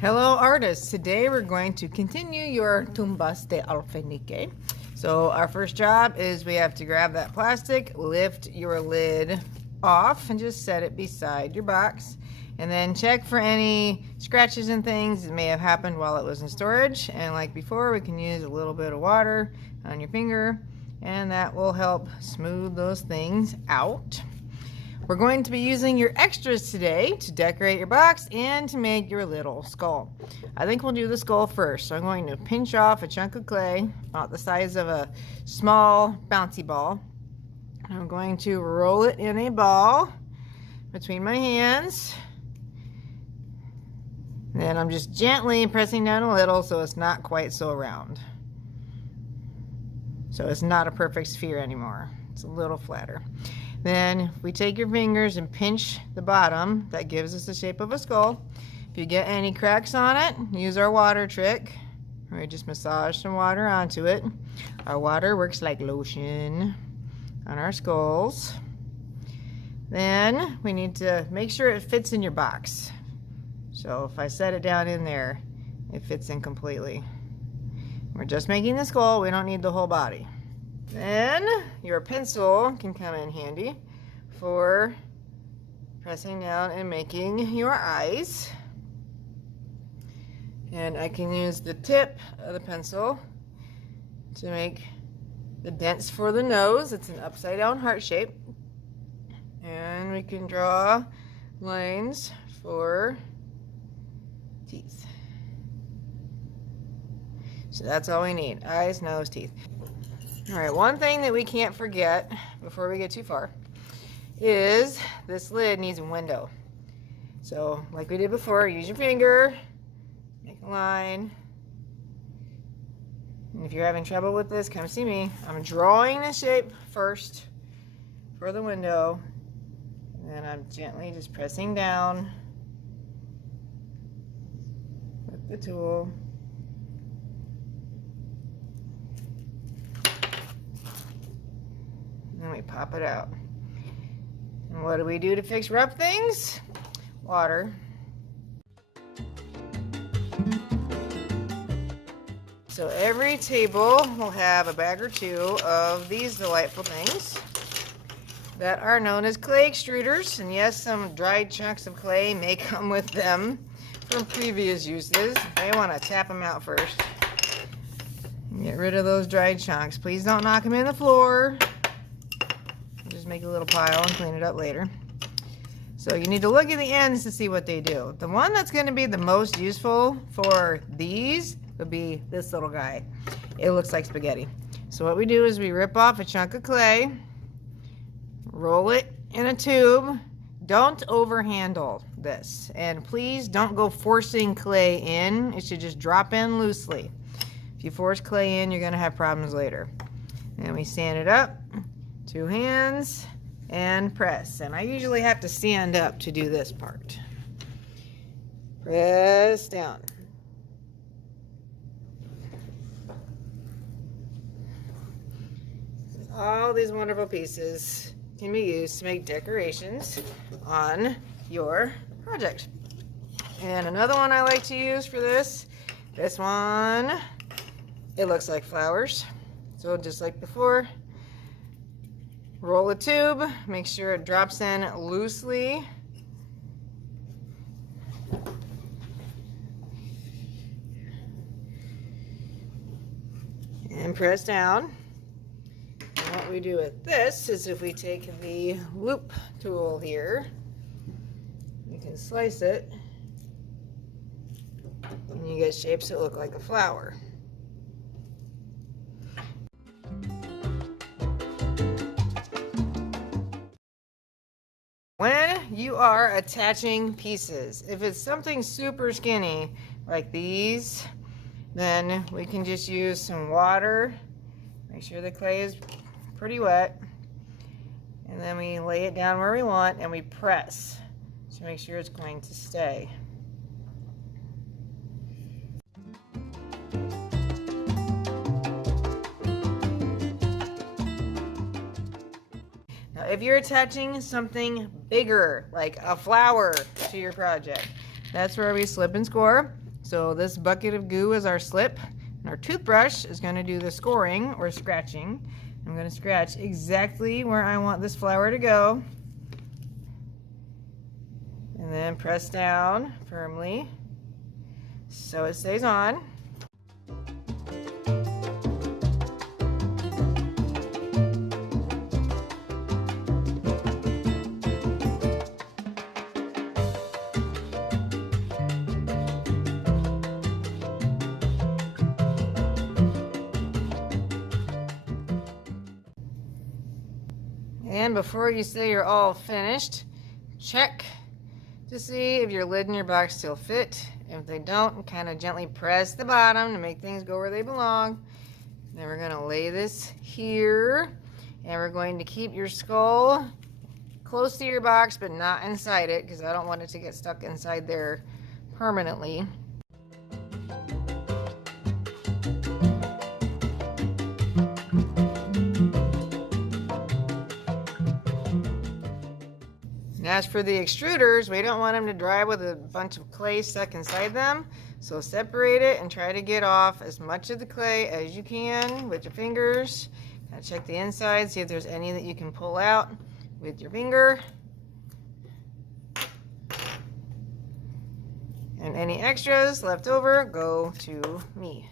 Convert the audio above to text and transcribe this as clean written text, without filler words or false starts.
Hello artists, today we're going to continue your Tombas de Alfenique. So our first job is we have to grab that plastic, lift your lid off and just set it beside your box. And then check for any scratches and things that may have happened while it was in storage. And like before, we can use a little bit of water on your finger and that will help smooth those things out. We're going to be using your extras today to decorate your box and to make your little skull. I think we'll do the skull first. So I'm going to pinch off a chunk of clay, about the size of a small bouncy ball. I'm going to roll it in a ball between my hands. And then I'm just gently pressing down a little so it's not quite so round. So it's not a perfect sphere anymore. It's a little flatter. Then if we take your fingers and pinch the bottom, that gives us the shape of a skull. If you get any cracks on it, use our water trick. We just massage some water onto it. Our water works like lotion on our skulls. Then we need to make sure it fits in your box. So if I set it down in there, it fits in completely. We're just making the skull, we don't need the whole body. Then your pencil can come in handy for pressing down and making your eyes. And I can use the tip of the pencil to make the dents for the nose. It's an upside down heart shape. And we can draw lines for teeth. So that's all we need, eyes, nose, teeth. All right, one thing that we can't forget before we get too far is this lid needs a window. So like we did before, use your finger, make a line. And if you're having trouble with this, come see me. I'm drawing the shape first for the window, and then I'm gently just pressing down with the tool. And we pop it out. And what do we do to fix rough things? Water. So every table will have a bag or two of these delightful things that are known as clay extruders. And yes, some dried chunks of clay may come with them from previous uses. I want to tap them out first. Get rid of those dried chunks. Please don't knock them in the floor. Just make a little pile and clean it up later. So you need to look at the ends to see what they do. The one that's going to be the most useful for these would be this little guy. It looks like spaghetti. So what we do is we rip off a chunk of clay, roll it in a tube. Don't overhandle this, and please don't go forcing clay in. It should just drop in loosely. If you force clay in, you're going to have problems later. And we stand it up. 2 hands and press. And I usually have to stand up to do this part. Press down. All these wonderful pieces can be used to make decorations on your project. And another one I like to use for this one, it looks like flowers. So just like before, roll a tube, make sure it drops in loosely. And press down. And what we do with this is if we take the loop tool here, we can slice it and you get shapes that look like a flower. When you are attaching pieces, if it's something super skinny like these, then we can just use some water. Make sure the clay is pretty wet. And then we lay it down where we want and we press to make sure it's going to stay. If you're attaching something bigger, like a flower, to your project, that's where we slip and score. So this bucket of goo is our slip, and our toothbrush is going to do the scoring or scratching. I'm going to scratch exactly where I want this flower to go, and then press down firmly so it stays on. And before you say you're all finished, check to see if your lid and your box still fit. If they don't, kind of gently press the bottom to make things go where they belong. Then we're going to lay this here, and we're going to keep your skull close to your box but not inside it, because I don't want it to get stuck inside there permanently. As for the extruders, we don't want them to dry with a bunch of clay stuck inside them. So separate it and try to get off as much of the clay as you can with your fingers. Now check the inside, see if there's any that you can pull out with your finger. And any extras left over go to me.